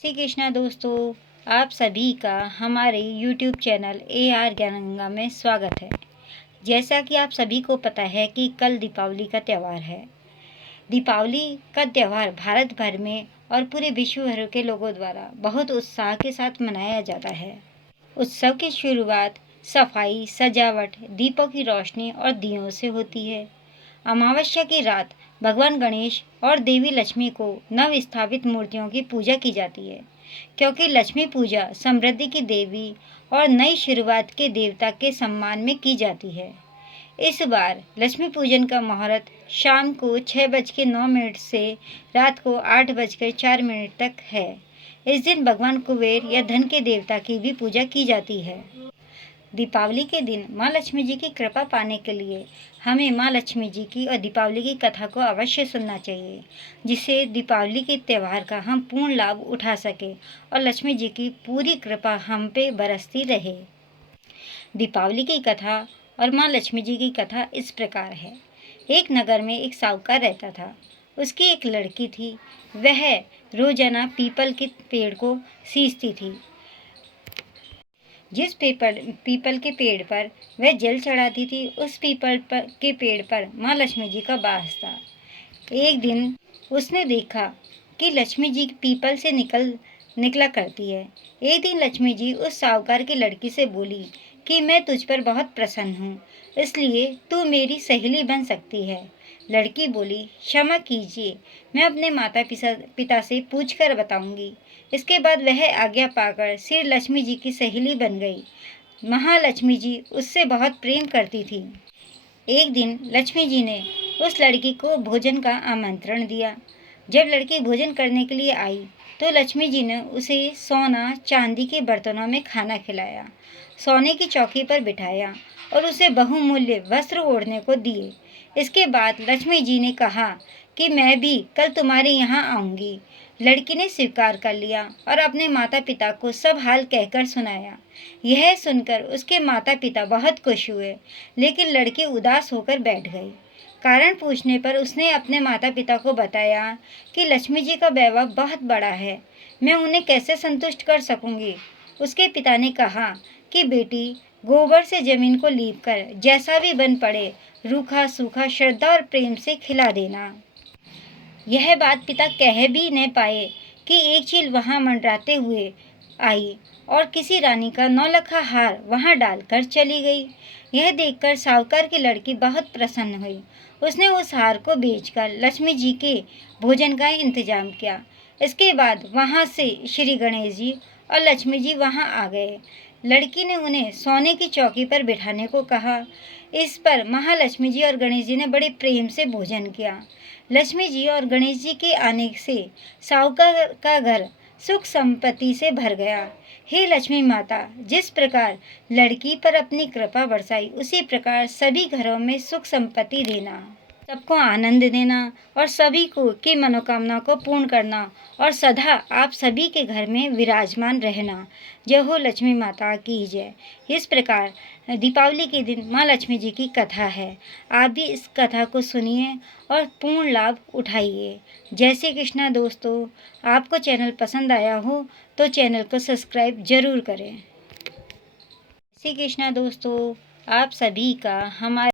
श्री कृष्णा दोस्तों, आप सभी का हमारे YouTube चैनल AR ज्ञानगंगा में स्वागत है। जैसा कि आप सभी को पता है कि कल दीपावली का त्यौहार है। दीपावली का त्यौहार भारत भर में और पूरे विश्व भर के लोगों द्वारा बहुत उत्साह के साथ मनाया जाता है। उत्सव की शुरुआत सफाई, सजावट, दीपों की रोशनी और दियों से होती है। अमावस्या की रात भगवान गणेश और देवी लक्ष्मी को नव स्थापित मूर्तियों की पूजा की जाती है, क्योंकि लक्ष्मी पूजा समृद्धि की देवी और नई शुरुआत के देवता के सम्मान में की जाती है। इस बार लक्ष्मी पूजन का मुहूर्त शाम को 6:09 से रात को 8:04 तक है। इस दिन भगवान कुबेर या धन के देवता की भी पूजा की जाती है। दीपावली के दिन माँ लक्ष्मी जी की कृपा पाने के लिए हमें माँ लक्ष्मी जी की और दीपावली की कथा को अवश्य सुनना चाहिए, जिससे दीपावली के त्यौहार का हम पूर्ण लाभ उठा सकें और लक्ष्मी जी की पूरी कृपा हम पे बरसती रहे। दीपावली की कथा और माँ लक्ष्मी जी की कथा इस प्रकार है। एक नगर में एक साहूकार रहता था। उसकी एक लड़की थी। वह रोजाना पीपल के पेड़ को सींचती थी। जिस पीपल के पेड़ पर वह जल चढ़ाती थी, उस के पेड़ पर माँ लक्ष्मी जी का वास था। एक दिन उसने देखा कि लक्ष्मी जी पीपल से निकला करती है। एक दिन लक्ष्मी जी उस साहूकार की लड़की से बोली कि मैं तुझ पर बहुत प्रसन्न हूँ, इसलिए तू मेरी सहेली बन सकती है। लड़की बोली, क्षमा कीजिए, मैं अपने माता पिता से पूछकर बताऊंगी। इसके बाद वह आज्ञा पाकर श्री लक्ष्मी जी की सहेली बन गई। महालक्ष्मी जी उससे बहुत प्रेम करती थी। एक दिन लक्ष्मी जी ने उस लड़की को भोजन का आमंत्रण दिया। जब लड़की भोजन करने के लिए आई तो लक्ष्मी जी ने उसे सोना चांदी के बर्तनों में खाना खिलाया, सोने की चौकी पर बिठाया और उसे बहुमूल्य वस्त्र ओढ़ने को दिए। इसके बाद लक्ष्मी जी ने कहा कि मैं भी कल तुम्हारे यहाँ आऊँगी। लड़की ने स्वीकार कर लिया और अपने माता पिता को सब हाल कहकर सुनाया। यह सुनकर उसके माता पिता बहुत खुश हुए, लेकिन लड़की उदास होकर बैठ गई। कारण पूछने पर उसने अपने माता पिता को बताया कि लक्ष्मी जी का वैभव बहुत बड़ा है, मैं उन्हें कैसे संतुष्ट कर सकूंगी। उसके पिता ने कहा कि बेटी, गोबर से जमीन को लीपकर जैसा भी बन पड़े, रूखा सूखा श्रद्धा और प्रेम से खिला देना। यह बात पिता कह भी न पाए कि एक चील वहां मंडराते हुए आई और किसी रानी का नौलखा हार वहां डालकर चली गई। यह देखकर साहूकार की लड़की बहुत प्रसन्न हुई। उसने उस हार को बेचकर लक्ष्मी जी के भोजन का इंतजाम किया। इसके बाद वहां से श्री गणेश जी और लक्ष्मी जी वहां आ गए। लड़की ने उन्हें सोने की चौकी पर बिठाने को कहा। इस पर महालक्ष्मी जी और गणेश जी ने बड़े प्रेम से भोजन किया। लक्ष्मी जी और गणेश जी के आने से साहूकार का घर सुख संपत्ति से भर गया। हे लक्ष्मी माता, जिस प्रकार लड़की पर अपनी कृपा बरसाई, उसी प्रकार सभी घरों में सुख संपत्ति देना, सबको आनंद देना और सभी की मनोकामना को पूर्ण करना और सदा आप सभी के घर में विराजमान रहना। जय हो लक्ष्मी माता की जय। इस प्रकार दीपावली के दिन माँ लक्ष्मी जी की कथा है। आप भी इस कथा को सुनिए और पूर्ण लाभ उठाइए। जय श्री कृष्णा दोस्तों, आपको चैनल पसंद आया हो तो चैनल को सब्सक्राइब जरूर करें। श्री कृष्णा दोस्तों, आप सभी का हमारे